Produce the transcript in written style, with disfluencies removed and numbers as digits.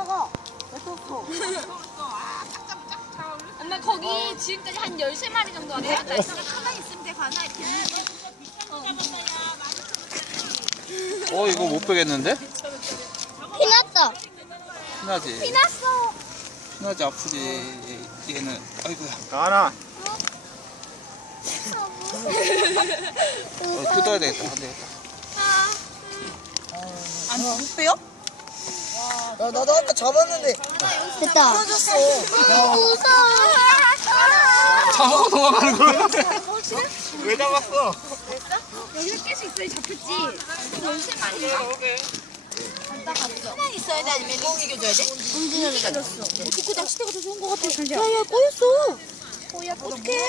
하다가 뱉었어. 엄마 거기 지금까지 한 13마리 정도 왔다 갔다 했어. 가만히 있으면 돼, 가만히 이렇게. 이거 못 빼겠는데? 피났다. 피나지? 피났어. 피나지 아프지. 얘는. 아이고야. 나나. 뜯어야 되겠다. 안 되겠다. 못 빼요? 나도 아까 잡았는데 됐다. 떨어졌어. 무서워. 잡아고 도망가는 거야. 왜 잡았어? 여기서 계속 있어야 잡혔지. 13마리인가? 가만히 있어야 돼, 아니면 꽁 이겨줘야 돼? 움직여졌어. 어떻게 낚싯대가 더 좋은 것 같아. 야야, 꼬였어. 어떡해.